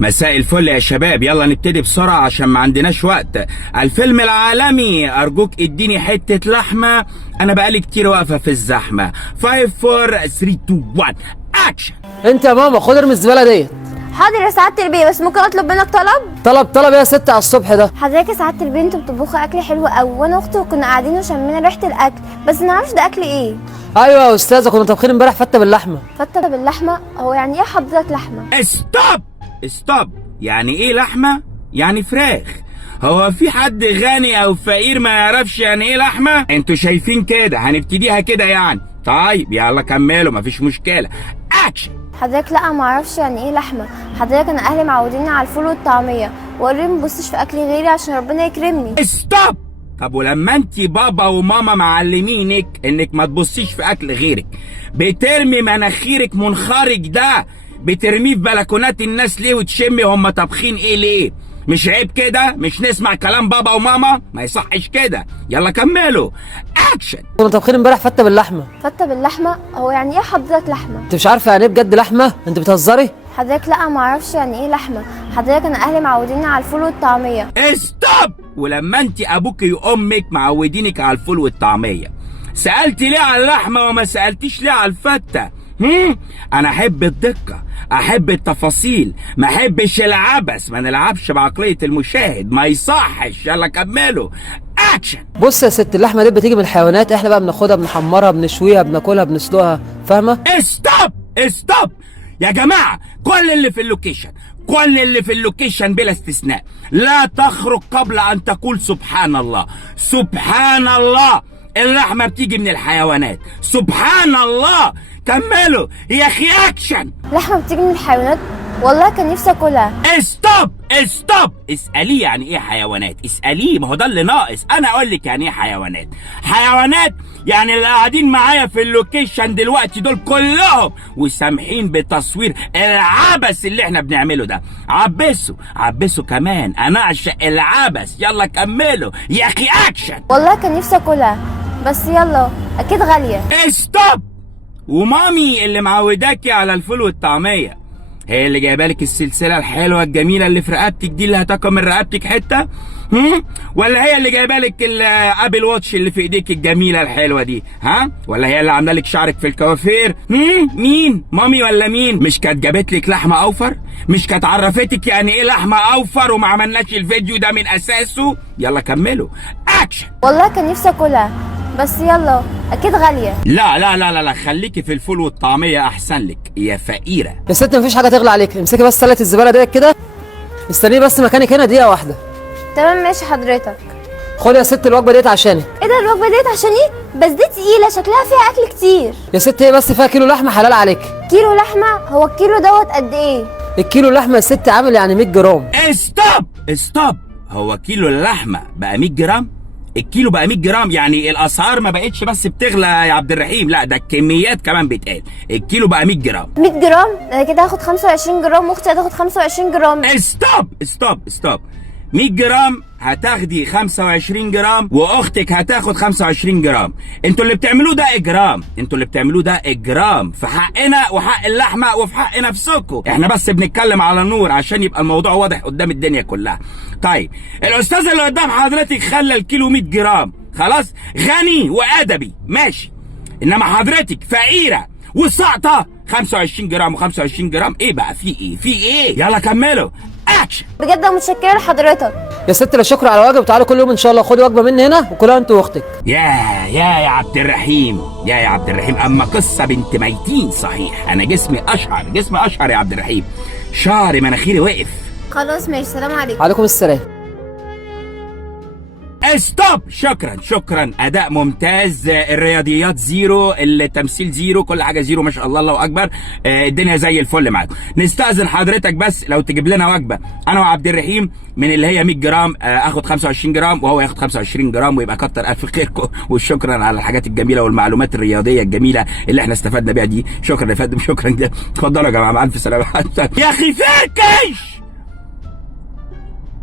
مساء الفل يا شباب، يلا نبتدي بسرعة عشان ما عندناش وقت. الفيلم العالمي أرجوك اديني حتة لحمة، أنا بقالي كتير واقفة في الزحمة. 5 4 3 2 1 أكشن. انت يا ماما خد ارمي الزبالة ديت. حاضر يا سعادة البيه، بس ممكن اطلب منك طلب يا ست على الصبح ده. حضرتك يا سعادة البيه انتوا بتطبخوا اكل حلو قوي، وانا واختي كنا قاعدين وشمينا ريحة الاكل، بس ما نعرفش ده اكل ايه. ايوه يا استاذه، كنا طابخين امبارح فته باللحمه. فتة باللحمة؟ هو يعني ايه حضرتك لحمة؟ ستوب. يعني ايه لحمة؟ يعني فراخ. هو في حد غني او فقير ما يعرفش يعني ايه لحمة؟ انتوا شايفين كده هنبتديها كده يعني. طيب يلا كملوا، مفيش مشكلة. اكشن. حضرتك لا، ما اعرفش يعني ايه لحمة. حضرتك انا اهلي معوديني على الفول والطعمية، وقالوا لي ما تبصش في اكل غيري عشان ربنا يكرمني. ستوب. طب ولما انت بابا وماما معلمينك انك ما تبصيش في اكل غيرك، بترمي مناخيرك منخرج ده بترميه في بلكونات الناس ليه وتشمي هم طابخين ايه ليه؟ مش عيب كده؟ مش نسمع كلام بابا وماما؟ ما يصحش كده. يلا كملوا. اكشن. كنا طابخين امبارح فته باللحمه. فتة باللحمة؟ هو يعني ايه حضرتك لحمة؟ انت مش عارفه يعني ايه بجد لحمه؟ انت بتهزري؟ حضرتك لا، ما اعرفش يعني ايه لحمة. حضرتك انا اهلي معوديني على الفول والطعمية. ستوب. ولما انت ابوك وامك معودينك على الفول والطعميه، سالتي ليه على اللحمه وما سالتيش ليه على الفته؟ انا احب الدقه، احب التفاصيل، ما احبش العبث، ما نلعبش بعقليه المشاهد، ما يصحش. يلا كملوا. اكشن. بص يا ست، اللحمه دي بتيجي من الحيوانات، احنا بقى بناخدها بنحمرها بنشويها بناكلها بنسلقها، فاهمه؟ ستوب يا جماعه. كل اللي في اللوكيشن بلا استثناء لا تخرج قبل ان تقول سبحان الله. سبحان الله. اللحمه بتيجي من الحيوانات. سبحان الله. كملوا يا اخي. اكشن. لحمة بتيجي من الحيوانات؟ والله كان نفسي اكلها. ستوب. اسأليه يعني ايه حيوانات، اسأليه، ما هو ده اللي ناقص. انا اقول لك يعني ايه حيوانات يعني اللي قاعدين معايا في اللوكيشن دلوقتي دول كلهم وسامحين بتصوير العبث اللي احنا بنعمله ده. عبسوا كمان، انا اعشق العبث. يلا كملوا يا اخي. اكشن. والله كان نفسي اكلها، بس يلا اكيد غالية. ستوب. ومامي اللي معوداكي على الفول والطعمية هي اللي جايبالك السلسله الحلوه الجميله اللي في رقبتك دي اللي هتاكل من رقبتك حته؟ ولا هي اللي جايبالك الابل واتش اللي في ايديك الجميله الحلوه دي؟ ها؟ ولا هي اللي عامله لك شعرك في الكوافير؟ مين؟ مامي ولا مين؟ مش كانت جابت لك لحمه اوفر؟ مش كانت عرفتك يعني ايه لحمه اوفر وما عملناش الفيديو ده من اساسه؟ يلا كملوا. اكشن. والله كان نفسي اكلها، بس يلا اكيد غالية. لا خليكي في الفول والطعميه احسن لك يا فقيره. يا ست مفيش حاجه تغلى عليك، امسكي بس سله الزباله ديت كده، استني بس مكانك هنا دقيقه واحده. تمام ماشي حضرتك. خدي يا ست الوجبه ديت عشانك. ايه ده الوجبة ديت عشان ايه؟ بس دي تقيلة، شكلها فيها اكل كتير. يا ست هي بس فيها كيلو لحمه حلال عليك. كيلو لحمة؟ هو الكيلو دوت قد ايه؟ الكيلو لحمه يا ست عامل يعني 100 جرام. ستوب. هو كيلو اللحمه بقى 100 جرام؟ الكيلو بقى 100 جرام؟ يعني الاسعار ما بقتش بس بتغلى يا عبد الرحيم، لا ده الكميات كمان بتقل. الكيلو بقى 100 جرام. 100 جرام؟ انا كده هاخد 25 جرام واختي هتاخد 25 جرام. ستوب. 100 جرام هتاخدي 25 جرام واختك هتاخد 25 جرام. انتوا اللي بتعملوه ده اجرام في حقنا وحق اللحمه وفي حق نفسكم. احنا بس بنتكلم على نور عشان يبقى الموضوع واضح قدام الدنيا كلها. طيب الاستاذ اللي قدام حضرتك خلى الكيلو 100 جرام، خلاص غني وادبي ماشي، انما حضرتك فقيره وساقطه 25 جرام و25 جرام. ايه بقى؟ في ايه؟ يلا كملوا. اكشن. بجد متشكرة لحضرتك. يا ست لا شكر على واجب، تعالى كل يوم ان شاء الله خدي وجبه مني هنا وكلها انت واختك. يا عبد الرحيم، اما قصه بنت ميتين صحيح. انا جسمي اشعر يا عبد الرحيم، شعر مناخيري وقف. خلاص ماشي، سلام عليكم. عليكم السلام. ستوب. شكرا. اداء ممتاز، الرياضيات زيرو، التمثيل زيرو، كل حاجه زيرو، ما شاء الله الله اكبر. الدنيا زي الفل معاكم. نستاذن حضرتك بس لو تجيب لنا وجبه انا وعبد الرحيم من اللي هي 100 جرام، اخد 25 جرام وهو ياخد 25 جرام، ويبقى كتر الف خيركم. وشكرا على الحاجات الجميله والمعلومات الرياضيه الجميله اللي احنا استفدنا بيها دي. شكرا يا فندم، شكرا. اتفضلوا يا جماعه، مع الف سلامه. يا اخي فركش.